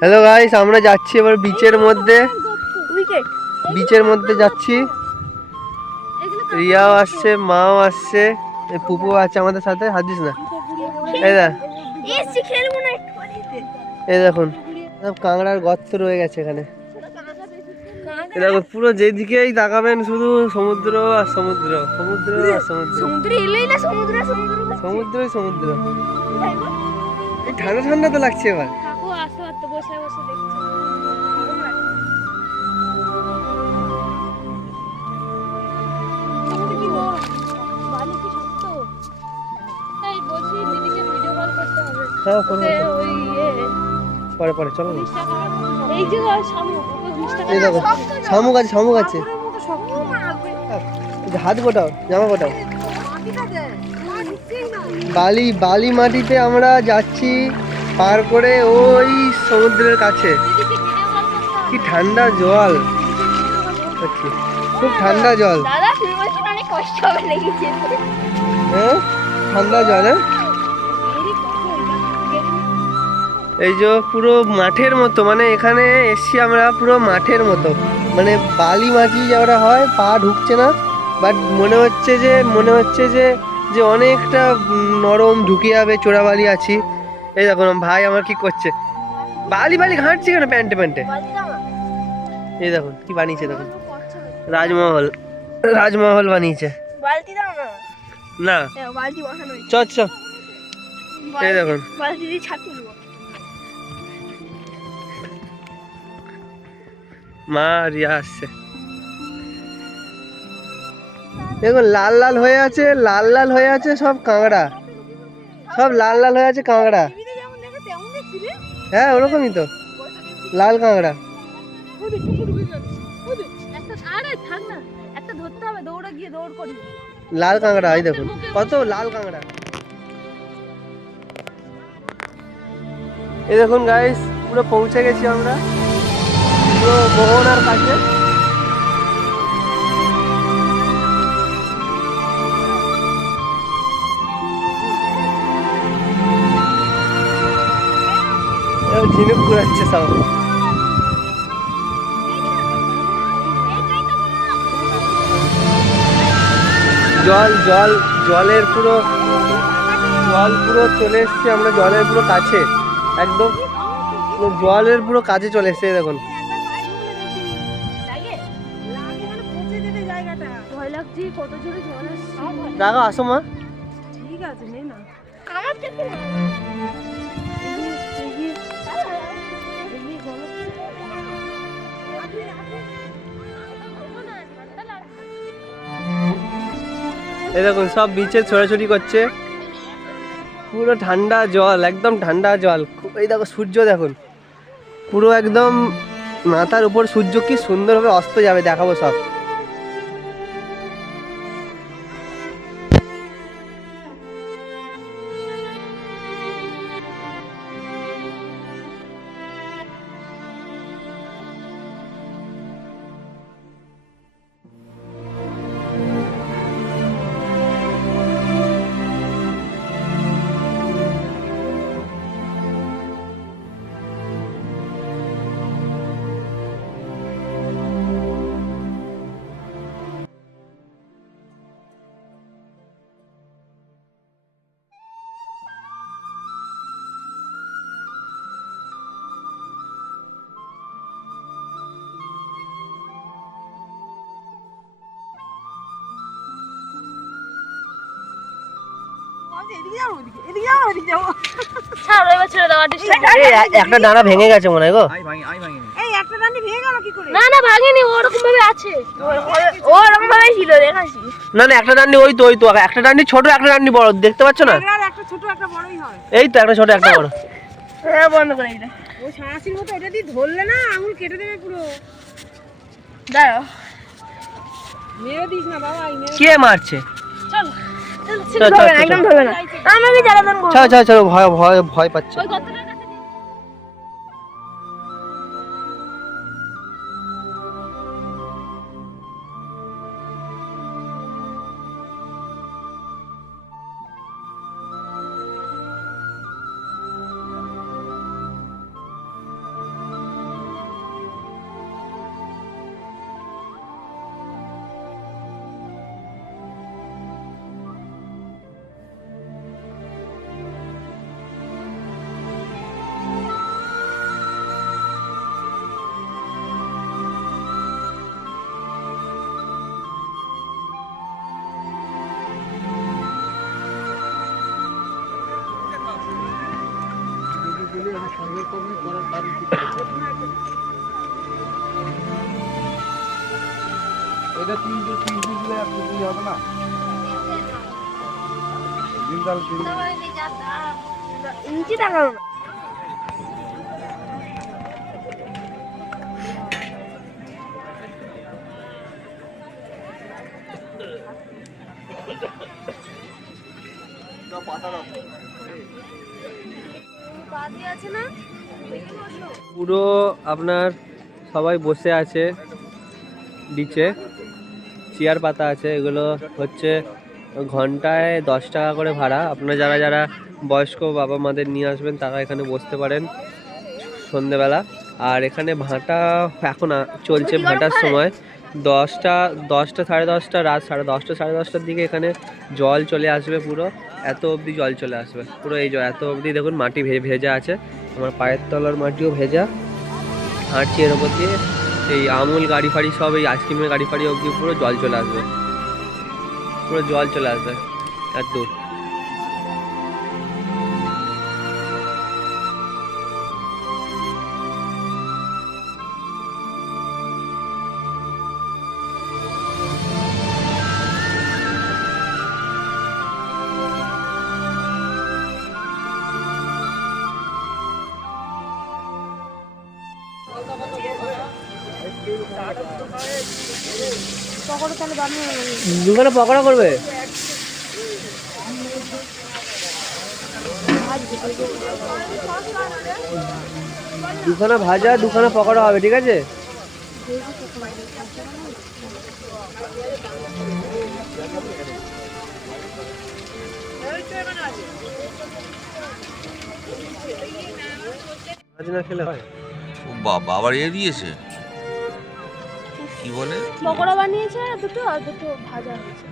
Hello guys, আমরা যাচ্ছি এবার বিচের মধ্যে যাচ্ছি। রিয়াও আসছে, মাও আসছে, পুপু আছে আমাদের সাথে। হাত দিস না। এই দেখুন সব কাঁকড়ার গর্ত রয়ে গেছে এখানে। দেখুন পুরো যেদিকেই তাকাবেন শুধু সমুদ্র আর সমুদ্র, সমুদ্র আর সমুদ্র, সমুদ্রই সমুদ্র। ঠান্ডা ঠান্ডা তো লাগছে এবার। পরে পরে চলো। শামুক আছে, শামুক আছে। হাত গোটাও, জামা গোটাও। বালি মাটিতে আমরা যাচ্ছি পার করে ওই সমুদ্রের কাছে। কি ঠান্ডা জল, খুব ঠান্ডা জল। হ্যাঁ ঠান্ডা জল। হ্যাঁ এই যে পুরো মাঠের মতো, মানে এখানে এসছি আমরা পুরো মাঠের মতো, মানে বালি মাটি যেটা হয় পা ঢুকছে না, বাট মনে হচ্ছে যে অনেকটা নরম, ঢুকে যাবে, চোরাবালি আছি। এই দেখো ভাই আমার কি করছে, বালি ঘাঁটছে কেন প্যান্টে। এই দেখুন কি বানিয়েছে, দেখুন রাজমহল বানিয়েছে। না চ এই দেখুন মা রিয়া আসছে। দেখুন লাল লাল হয়ে আছে সব কাঁকড়া, সব লাল হয়ে আছে কাঁকড়া। হ্যাঁ ওরকমই তো লাল কাঁকড়া। লাল কাঁকড়া, এই দেখুন কত লাল কাঁকড়া। এই দেখুন গাইস পুরো পৌঁছে গেছি আমরা পুরো মোহনার কাছে। ঝিনুক ঘুরাচ্ছে সব। জলের পুরো চলে এসছে, আমরা জলের পুরো কাছে, একদম জলের পুরো কাছে চলে এসছে। দেখুন দেখো, আসো মা। ঠিক আছে এই দেখুন সব বিচে ছোটাছুটি করছে, পুরো ঠান্ডা জল, একদম ঠান্ডা জল। এই দেখো সূর্য দেখুন পুরো একদম মাথার উপর সূর্য কি সুন্দরভাবে অস্ত যাবে, দেখাবো সব। একটা ডানা ভেঙে গেছে মনে হয় গো। না একটা ডান্ডি ওই তো একটা ডান্ডি ছোট, একটা ডান্ডি বড়, দেখতে পাচ্ছ না? এই তো একটা ছোট একটা বড়। বন্ধ করে দিলে ও সারাশির মতো, এটা দিয়ে ধরলে না আঙুল কেটে দেবে পুরো। দাঁড়াও, মেরে দিস না বাবা। কে মারছে? চলো একদম ধরবে না, আমাকে জ্বালাতন করো। চলো ভয় পাচ্ছে। এটা 3 দিলে আর কিছু হবে না। দিনকাল নিচে তাকাও না। আছে না পুরো আপনার সবাই বসে আছে বিচে, চেয়ার পাতা আছে। এগুলো হচ্ছে ঘন্টায় 10 টাকা করে ভাড়া। আপনারা যারা যারা বয়স্ক বাবা মাদের নিয়ে আসবেন তারা এখানে বসতে পারেন সন্ধেবেলা। আর এখানে ভাটা এখন চলছে, ভাটার সময় 10টা 10টা, 10:30, রাত 10:30, 10:30টার দিকে এখানে জল চলে আসবে। পুরো এত অবধি জল চলে আসবে পুরো এই এত অবধি। দেখুন মাটি ভেজা আছে, আমার পায়ের তলার মাটিও ভেজা। হাঁটছি এর ওপর দিয়ে, এই আমুল গাড়ি ফাড়ি সব, এই আইসক্রিমের গাড়ি ফাড়ি অবধি পুরো জল চলে আসবে, পুরো জল চলে আসবে এত দূর। পকোড়া তাহলে বানিয়ে দোকানে পকোড়া করবে? দুখানা ভাজা, দুখানা পকোড়া হবে, ঠিক আছে? ভাজ না খেলে হয়? ও বাবা, আবার এ দিয়েছে কি বলে, পকোড়া বানিয়েছে দুটো, আর দুটো ভাজা হয়েছে।